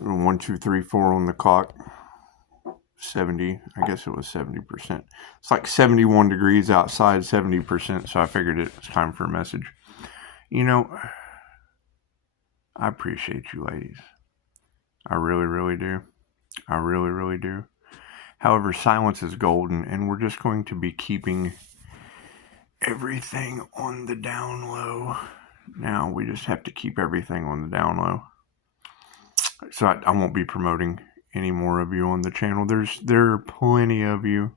1, 2, 3, 4 on the clock. 70, I guess it was 70%. It's like 71 degrees outside, 70%, so I figured it was time for a message. You know, I appreciate you ladies. I really, really do. I really, really do. However, silence is golden, and we're just going to be keeping everything on the down low. Now, we just have to keep everything on the down low. So I won't be promoting any more of you on the channel. There are plenty of you.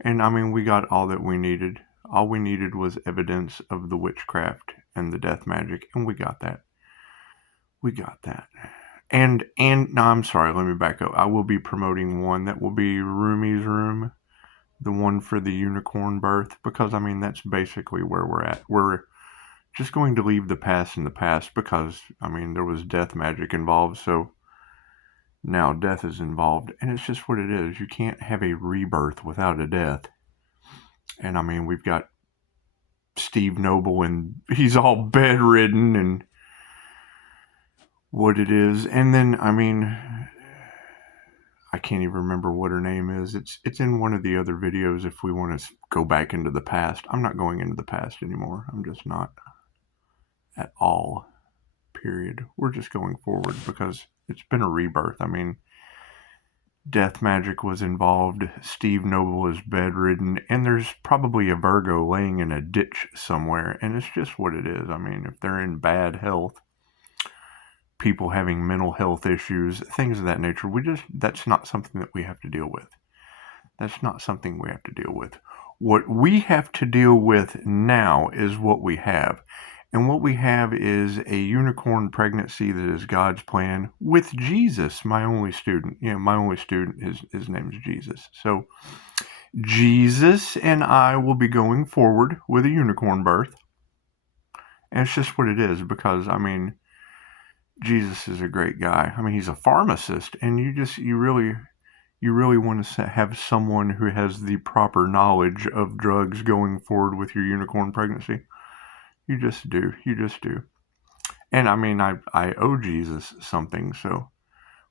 And I mean, we got all that we needed. All we needed was evidence of the witchcraft and the death magic, and we got that. We got that. And no, I'm sorry, let me back up. I will be promoting one that will be Rumi's Room, the one for the unicorn birth, because I mean, that's basically where we're at. We're just going to leave the past in the past because, I mean, there was death magic involved, so now death is involved, and it's just what it is. You can't have a rebirth without a death. And I mean, we've got Steve Noble, and he's all bedridden, and what it is. And then, I mean, I can't even remember what her name is. It's in one of the other videos if we want to go back into the past. I'm not going into the past anymore. I'm just not at all, period. We're just going forward because it's been a rebirth. I mean, death magic was involved. Steve Noble is bedridden, and there's probably a Virgo laying in a ditch somewhere, and it's just what it is. I mean, if they're in bad health, people having mental health issues, things of that nature, that's not something that we have to deal with. That's not something we have to deal with. What we have to deal with now is what we have. And what we have is a unicorn pregnancy that is God's plan with Jesus, my only student. My only student, his name is Jesus. So Jesus and I will be going forward with a unicorn birth. And it's just what it is because, I mean, Jesus is a great guy. I mean, he's a pharmacist, and you really want to have someone who has the proper knowledge of drugs going forward with your unicorn pregnancy. You just do. And I mean, I owe Jesus something, so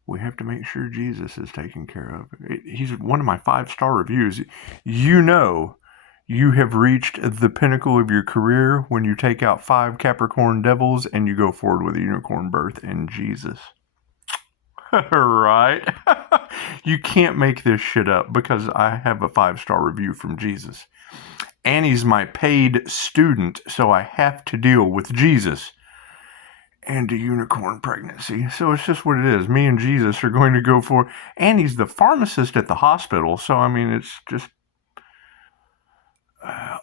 we have to make sure Jesus is taken care of. He's one of my 5-star reviews. You have reached the pinnacle of your career when you take out 5 Capricorn devils and you go forward with a unicorn birth in Jesus. Right? You can't make this shit up because I have a 5-star review from Jesus. Annie's my paid student, so I have to deal with Jesus and a unicorn pregnancy. So it's just what it is. Me and Jesus are going to go for... Annie's the pharmacist at the hospital, so I mean, it's just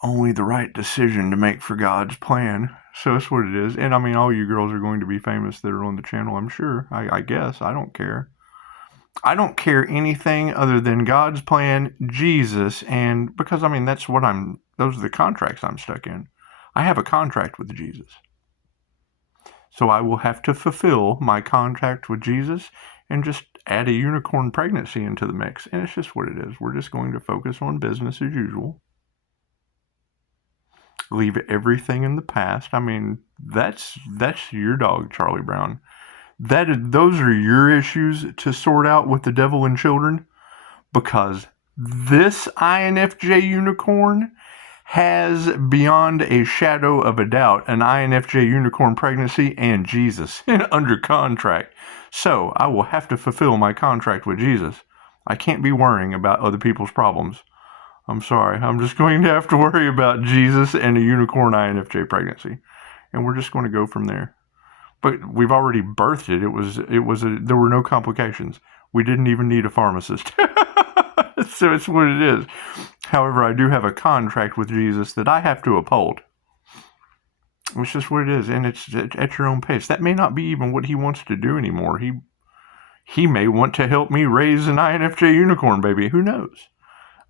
only the right decision to make for God's plan. So that's what it is. And I mean, all you girls are going to be famous that are on the channel, I'm sure. I guess. I don't care. I don't care anything other than God's plan, Jesus, and because, I mean, those are the contracts I'm stuck in. I have a contract with Jesus. So I will have to fulfill my contract with Jesus and just add a unicorn pregnancy into the mix. And it's just what it is. We're just going to focus on business as usual. Leave everything in the past. I mean, that's your dog, Charlie Brown. Those are your issues to sort out with the devil and children, because this INFJ unicorn has, beyond a shadow of a doubt, an INFJ unicorn pregnancy and Jesus under contract. So I will have to fulfill my contract with Jesus. I can't be worrying about other people's problems. I'm sorry. I'm just going to have to worry about Jesus and a unicorn INFJ pregnancy. And we're just going to go from there. But we've already birthed it. There were no complications. We didn't even need a pharmacist. So it's what it is. However, I do have a contract with Jesus that I have to uphold. It's just what it is. And it's at your own pace. That may not be even what he wants to do anymore. He may want to help me raise an INFJ unicorn baby. Who knows?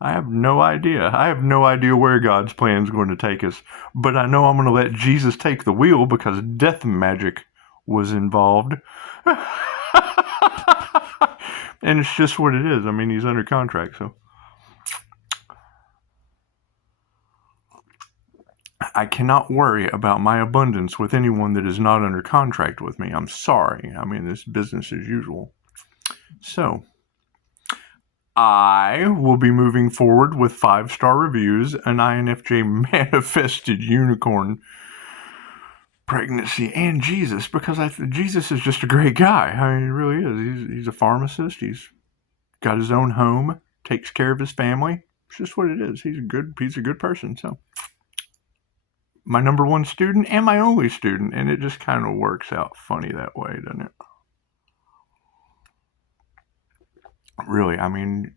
I have no idea. I have no idea where God's plan is going to take us. But I know I'm going to let Jesus take the wheel because death magic was involved. And it's just what it is. I mean, he's under contract, so. I cannot worry about my abundance with anyone that is not under contract with me. I'm sorry. I mean, this business as usual. So, I will be moving forward with 5-star reviews, an INFJ manifested unicorn pregnancy, and Jesus, because Jesus is just a great guy. I mean, he really is. He's a pharmacist. He's got his own home, takes care of his family. It's just what it is. He's a good person. So, my number one student and my only student, and it just kind of works out funny that way, doesn't it? Really, I mean,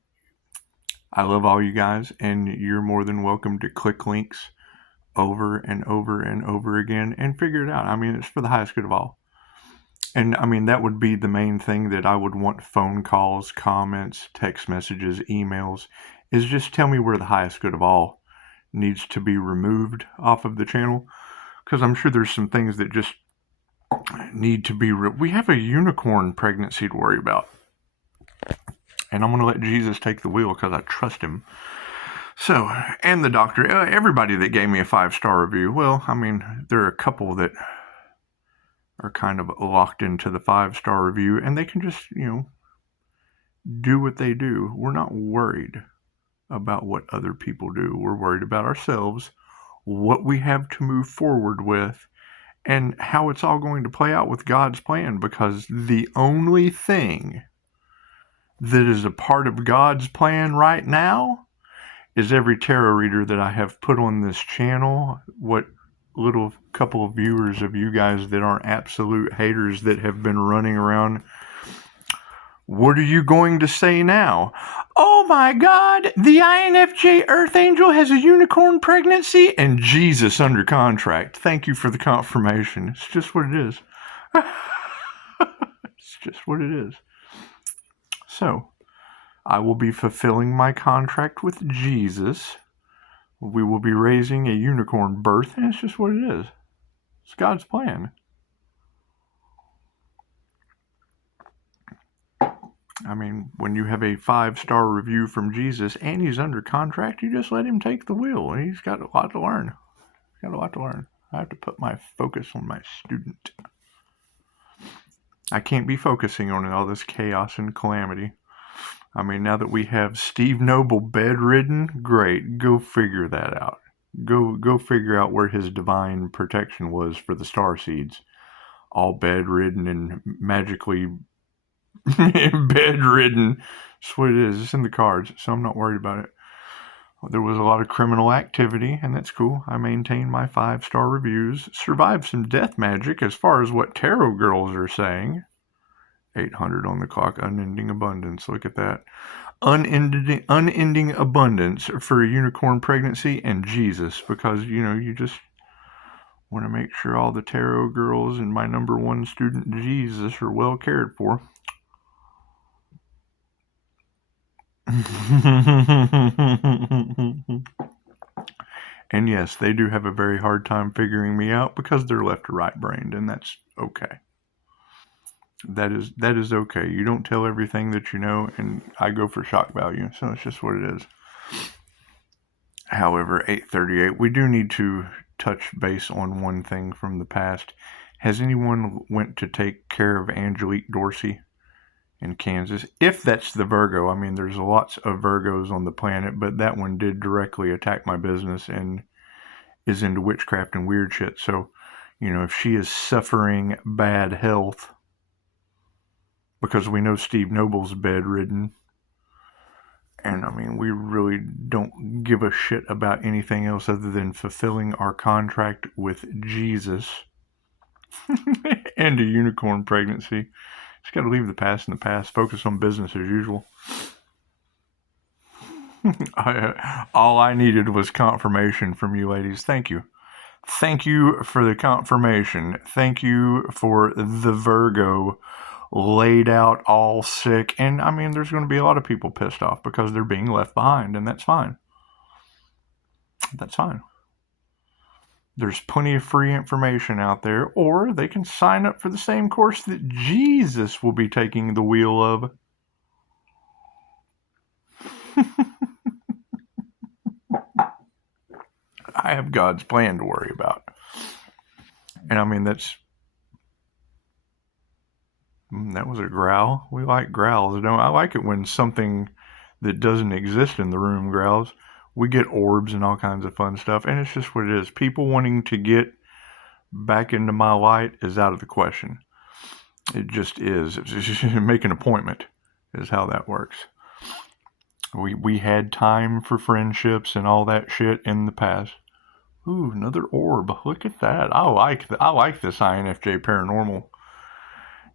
I love all you guys, and you're more than welcome to click links over and over and over again and figure it out. I mean, it's for the highest good of all. And I mean, that would be the main thing that I would want phone calls, comments, text messages, emails, is just tell me where the highest good of all needs to be removed off of the channel. Because I'm sure there's some things that just need to be... We have a unicorn pregnancy to worry about. And I'm going to let Jesus take the wheel because I trust him. So, and the doctor, everybody that gave me a 5-star review, well, I mean, there are a couple that are kind of locked into the 5-star review, and they can just, do what they do. We're not worried about what other people do. We're worried about ourselves, what we have to move forward with, and how it's all going to play out with God's plan, because the only thing that is a part of God's plan right now is every tarot reader that I have put on this channel. What little couple of viewers of you guys that aren't absolute haters that have been running around, what are you going to say now? Oh my God, the INFJ Earth Angel has a unicorn pregnancy and Jesus under contract. Thank you for the confirmation. It's just what it is. It's just what it is. So, I will be fulfilling my contract with Jesus. We will be raising a unicorn birth, and it's just what it is. It's God's plan. I mean, when you have a 5-star review from Jesus and he's under contract, you just let him take the wheel. He's got a lot to learn. I have to put my focus on my student. I can't be focusing on all this chaos and calamity. I mean, now that we have Steve Noble bedridden, great. Go figure that out. Go figure out where his divine protection was for the star seeds. All bedridden and magically bedridden. That's what it is. It's in the cards, so I'm not worried about it. There was a lot of criminal activity, and that's cool. I maintained my 5-star reviews. Survived some death magic as far as what tarot girls are saying. 800 on the clock. Unending abundance. Look at that. Unending abundance for a unicorn pregnancy and Jesus, because, you just want to make sure all the tarot girls and my number one student, Jesus, are well cared for. And yes, they do have a very hard time figuring me out because they're left or right brained, and that's okay. That is okay. You don't tell everything that you know, and I go for shock value, so it's just what it is. However, 838, we do need to touch base on one thing from the past. Has anyone went to take care of Angelique Dorsey in Kansas? If that's the Virgo, I mean, there's lots of Virgos on the planet, but that one did directly attack my business and is into witchcraft and weird shit. So, if she is suffering bad health, because we know Steve Noble's bedridden, and I mean, we really don't give a shit about anything else other than fulfilling our contract with Jesus and a unicorn pregnancy. Just got to leave the past in the past. Focus on business as usual. All I needed was confirmation from you ladies. Thank you. Thank you for the confirmation. Thank you for the Virgo laid out all sick. And I mean, there's going to be a lot of people pissed off because they're being left behind, and that's fine. That's fine. There's plenty of free information out there, or they can sign up for the same course that Jesus will be taking the wheel of. I have God's plan to worry about. And I mean, that was a growl. We like growls, don't I? Like it when something that doesn't exist in the room growls. We get orbs and all kinds of fun stuff, and it's just what it is. People wanting to get back into my light is out of the question. It just is. It's just make an appointment is how that works. We had time for friendships and all that shit in the past. Ooh, another orb. Look at that. I like this INFJ paranormal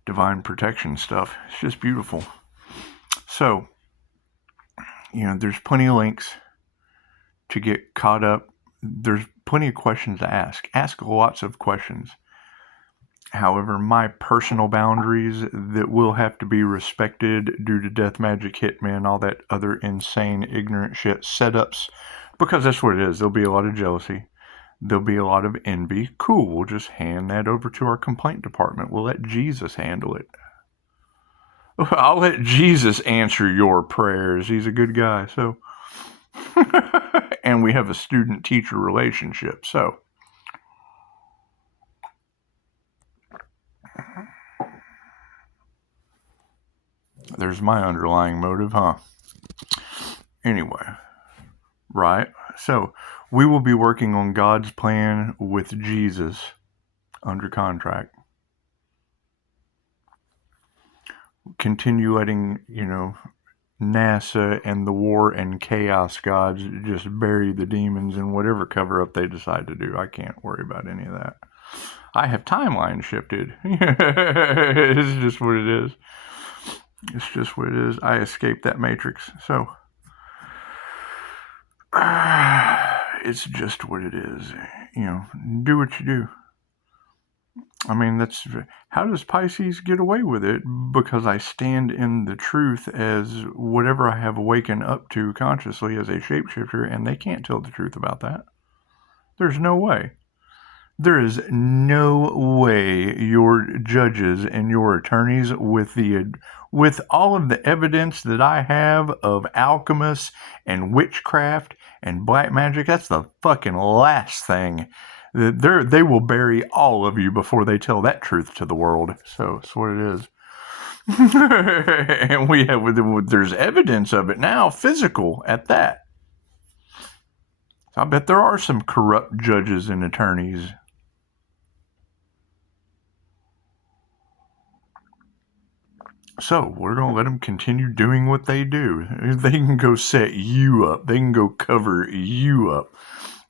divine protection stuff. It's just beautiful. So, there's plenty of links to get caught up. There's plenty of questions to ask. Ask lots of questions. However, my personal boundaries that will have to be respected due to death magic, hitmen, all that other insane, ignorant shit setups, because that's what it is. There'll be a lot of jealousy. There'll be a lot of envy. Cool, we'll just hand that over to our complaint department. We'll let Jesus handle it. I'll let Jesus answer your prayers. He's a good guy, so. And we have a student-teacher relationship, so. There's my underlying motive, huh? Anyway, right? So, we will be working on God's plan with Jesus under contract. Continue letting, NASA and the war and chaos gods just bury the demons in whatever cover-up they decide to do. I can't worry about any of that. I have timeline shifted. It's just what it is. It's just what it is. I escaped that matrix. So, it's just what it is. Do what you do. I mean, how does Pisces get away with it? Because I stand in the truth as whatever I have awakened up to consciously as a shapeshifter, and they can't tell the truth about that. There's no way. There is no way your judges and your attorneys, with all of the evidence that I have of alchemists and witchcraft and black magic, that's the fucking last thing. They will bury all of you before they tell that truth to the world. So it's what it is. And there's evidence of it now, physical at that. I bet there are some corrupt judges and attorneys. So we're going to let them continue doing what they do. They can go set you up. They can go cover you up.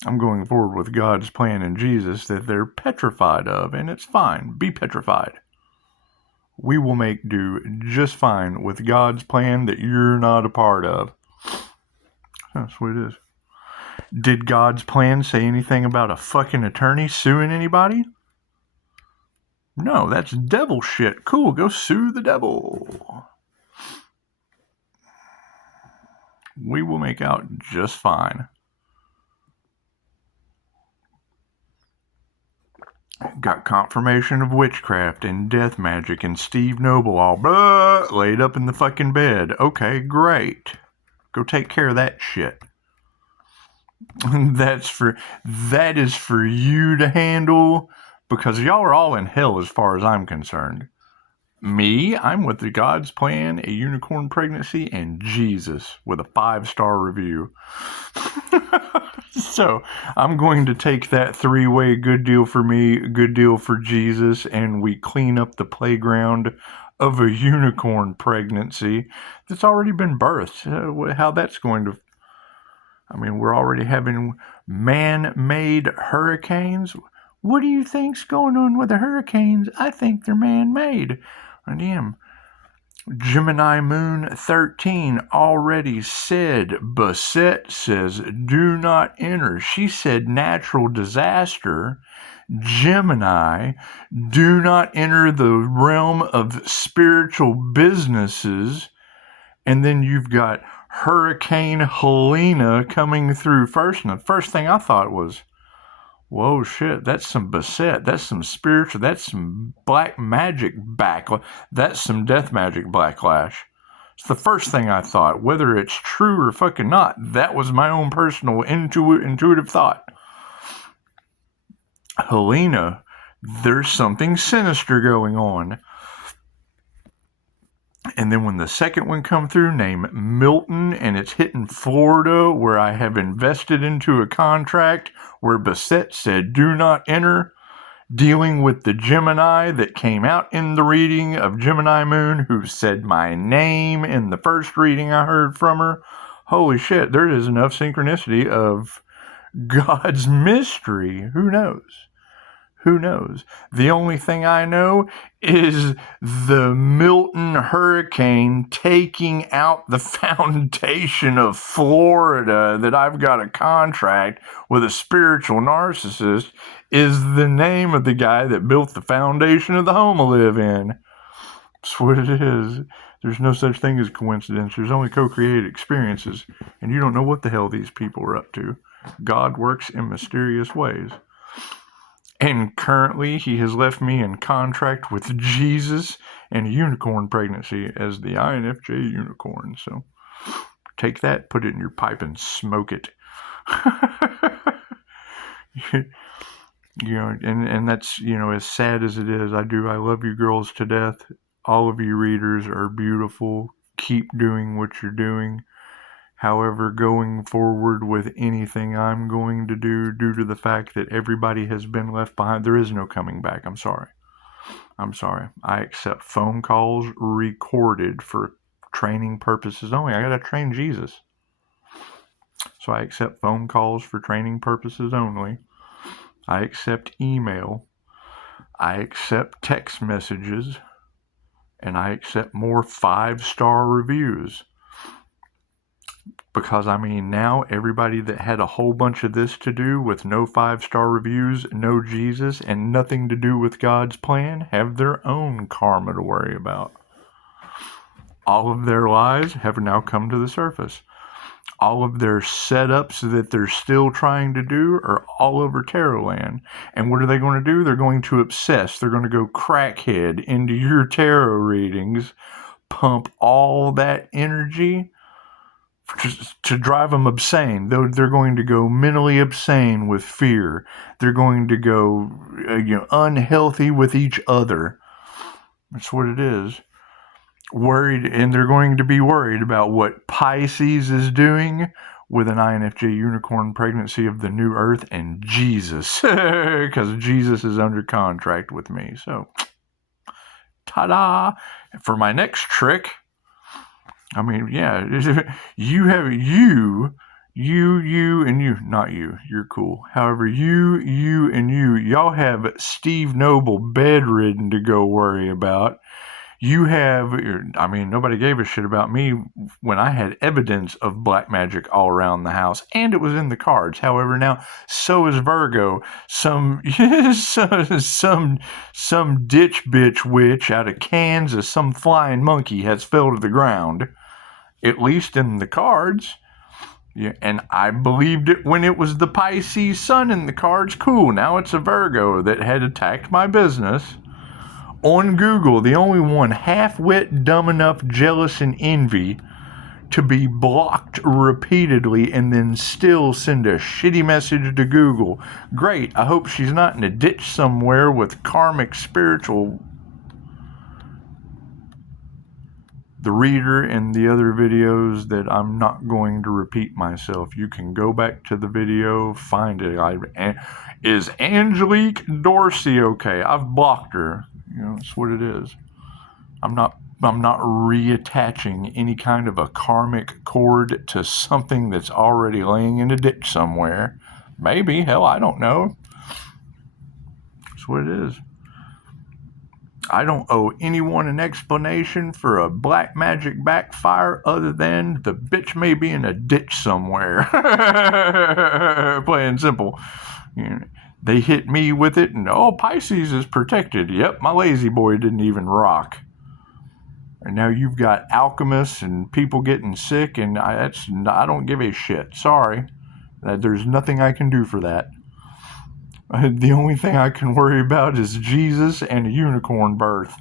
I'm going forward with God's plan in Jesus that they're petrified of, and it's fine. Be petrified. We will make do just fine with God's plan that you're not a part of. That's what it is. Did God's plan say anything about a fucking attorney suing anybody? No, that's devil shit. Cool, go sue the devil. We will make out just fine. Got confirmation of witchcraft and death magic and Steve Noble all laid up in the fucking bed. Okay, great. Go take care of that shit. That is for you to handle, because y'all are all in hell as far as I'm concerned. Me, I'm with the God's plan, a unicorn pregnancy, and Jesus with a 5-star review. So I'm going to take that 3-way good deal for me, good deal for Jesus, and we clean up the playground of a unicorn pregnancy that's already been birthed. How that's going to... I mean, we're already having man-made hurricanes. What do you think's going on with the hurricanes? I think they're man-made. And damn, Gemini Moon 13 already said, Bassett says, do not enter. She said natural disaster. Gemini, do not enter the realm of spiritual businesses. And then you've got Hurricane Helena coming through first. And the first thing I thought was, whoa, shit, that's some Bassett. That's some spiritual. That's some black magic backlash. That's some death magic backlash. It's the first thing I thought. Whether it's true or fucking not, that was my own personal intuitive thought. Helena, there's something sinister going on. And then when the second one come through, named Milton, and it's hitting Florida, where I have invested into a contract where Bassett said, do not enter, dealing with the Gemini that came out in the reading of Gemini Moon, who said my name in the first reading I heard from her. Holy shit, there is enough synchronicity of God's mystery. Who knows? Who knows? The only thing I know is the Milton hurricane taking out the foundation of Florida that I've got a contract with a spiritual narcissist is the name of the guy that built the foundation of the home I live in. That's what it is. There's no such thing as coincidence. There's only co-created experiences, and you don't know what the hell these people are up to. God works in mysterious ways. And currently, he has left me in contract with Jesus and a unicorn pregnancy as the INFJ unicorn. So take that, put it in your pipe, and smoke it. And that's, as sad as it is, I love you girls to death. All of you readers are beautiful. Keep doing what you're doing. However, going forward with anything I'm going to do, due to the fact that everybody has been left behind, there is no coming back. I'm sorry. I accept phone calls recorded for training purposes only. I got to train Jesus. So I accept phone calls for training purposes only. I accept email. I accept text messages. And I accept more 5-star reviews. Because, now everybody that had a whole bunch of this to do with no 5-star reviews, no Jesus, and nothing to do with God's plan have their own karma to worry about. All of their lies have now come to the surface. All of their setups that they're still trying to do are all over tarot land. And what are they going to do? They're going to obsess. They're going to go crackhead into your tarot readings, pump all that energy to drive them obscene. They're going to go mentally obscene with fear. They're going to go unhealthy with each other. That's what it is. Worried, and they're going to be worried about what Pisces is doing with an INFJ unicorn pregnancy of the new earth and Jesus, because Jesus is under contract with me. So, ta-da! For my next trick, you have you, and you, not you, you're cool. However, you, and y'all have Steve Noble bedridden to go worry about. You have, nobody gave a shit about me when I had evidence of black magic all around the house, and it was in the cards. However, now, so is Virgo. Some ditch bitch witch out of Kansas, some flying monkey has fell to the ground, at least in the cards. Yeah, and I believed it when it was the Pisces sun in the cards. Cool, now it's a Virgo that had attacked my business. On Google, the only one half-wit, dumb enough, jealous, and envy to be blocked repeatedly and then still send a shitty message to Google. Great, I hope she's not in a ditch somewhere with karmic spiritual. The reader and the other videos that I'm not going to repeat myself. You can go back to the video, find it. Is Angelique Dorsey okay? I've blocked her. That's what it is. I'm not reattaching any kind of a karmic cord to something that's already laying in a ditch somewhere. Maybe, hell, I don't know. That's what it is. I don't owe anyone an explanation for a black magic backfire other than the bitch may be in a ditch somewhere. Plain simple. They hit me with it and, Pisces is protected. Yep, my lazy boy didn't even rock. And now you've got alchemists and people getting sick, and I don't give a shit. Sorry. There's nothing I can do for that. The only thing I can worry about is Jesus and a unicorn birth.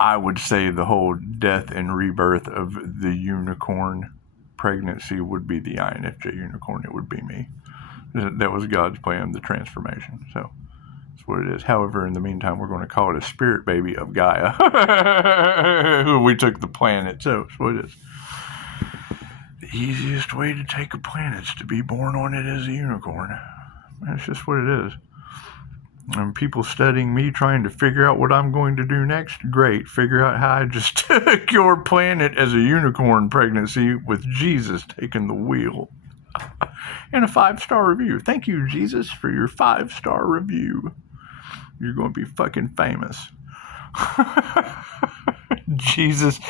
I would say the whole death and rebirth of the unicorn pregnancy would be the INFJ unicorn. It would be me. That was God's plan, the transformation. So that's what it is. However, in the meantime, we're going to call it a spirit baby of Gaia. We took the planet. So that's what it is. The easiest way to take a planet is to be born on it as a unicorn. That's just what it is. And people studying me, trying to figure out what I'm going to do next, great. Figure out how I just took your planet as a unicorn pregnancy with Jesus taking the wheel. And a 5-star review. Thank you, Jesus, for your 5-star review. You're going to be fucking famous. Jesus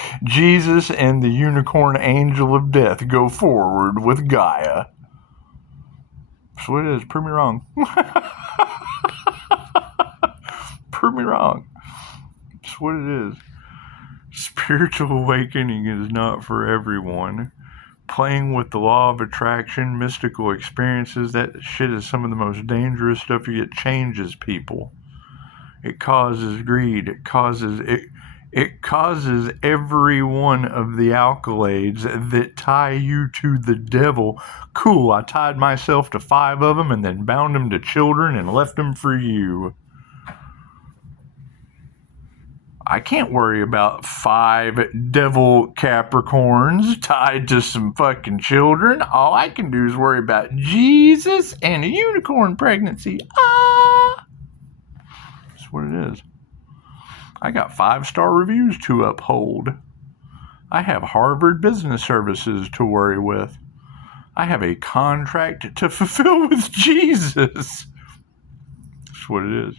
and the unicorn angel of death go forward with Gaia. That's what it is. Prove me wrong. Prove me wrong. That's what it is. Spiritual awakening is not for everyone. Playing with the law of attraction, mystical experiences, that shit is some of the most dangerous stuff. It changes people. It causes greed. It causes every one of the accolades that tie you to the devil. Cool, I tied myself to 5 of them and then bound them to children and left them for you. I can't worry about 5 devil Capricorns tied to some fucking children. All I can do is worry about Jesus and a unicorn pregnancy. That's what it is. I got 5-star reviews to uphold. I have Harvard Business Services to worry with. I have a contract to fulfill with Jesus. That's what it is.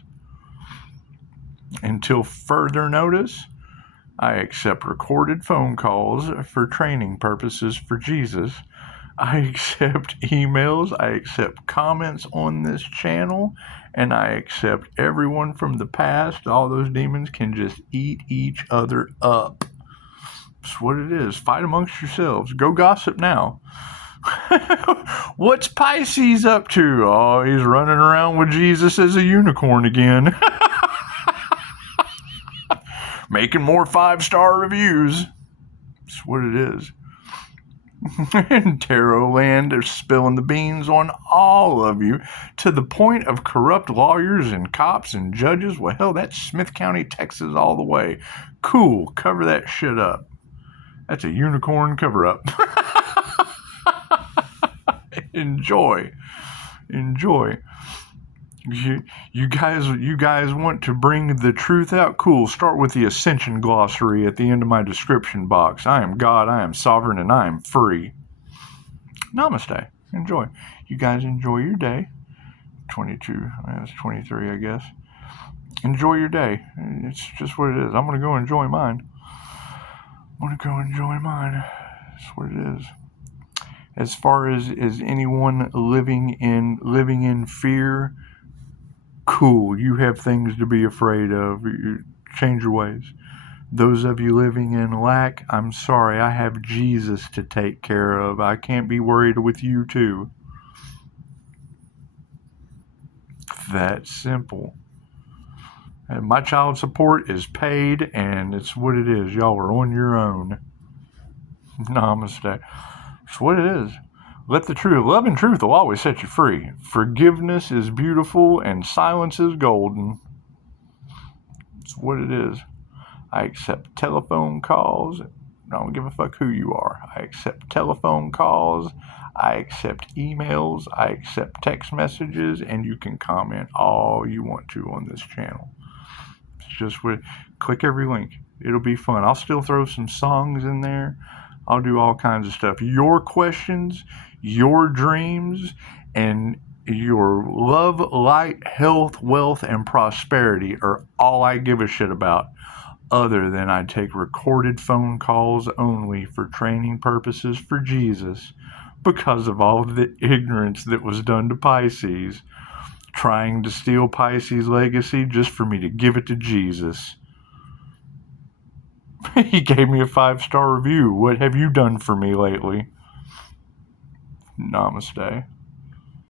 Until further notice, I accept recorded phone calls for training purposes for Jesus. I accept emails. I accept comments on this channel. And I accept everyone from the past. All those demons can just eat each other up. That's what it is. Fight amongst yourselves. Go gossip now. What's Pisces up to? Oh, he's running around with Jesus as a unicorn again. Making more 5-star reviews. That's what it is. And Tarot Land are spilling the beans on all of you to the point of corrupt lawyers and cops and judges. Well, hell, that's Smith County, Texas all the way. Cool. Cover that shit up. That's a unicorn cover-up. Enjoy. You guys want to bring the truth out? Cool. Start with the Ascension glossary at the end of my description box. I am God, I am sovereign, and I am free. Namaste. Enjoy. You guys enjoy your day. 22. That's 23, I guess. Enjoy your day. It's just what it is. I'm going to go enjoy mine. That's what it is. As far as anyone living in fear, cool, you have things to be afraid of. You change your ways. Those of you living in lack, I'm sorry, I have Jesus to take care of. I can't be worried with you too. That simple. And my child support is paid, and it's what it is. Y'all are on your own. Namaste. It's what it is. Let the truth, love and truth will always set you free. Forgiveness is beautiful and silence is golden. It's what it is. I accept telephone calls. I don't give a fuck who you are. I accept telephone calls. I accept emails. I accept text messages. And you can comment all you want to on this channel. It's just click every link. It'll be fun. I'll still throw some songs in there. I'll do all kinds of stuff. Your questions, your dreams, and your love, light, health, wealth, and prosperity are all I give a shit about, other than I take recorded phone calls only for training purposes for Jesus because of all of the ignorance that was done to Pisces, trying to steal Pisces' legacy just for me to give it to Jesus. He gave me a 5-star review. What have you done for me lately? Namaste.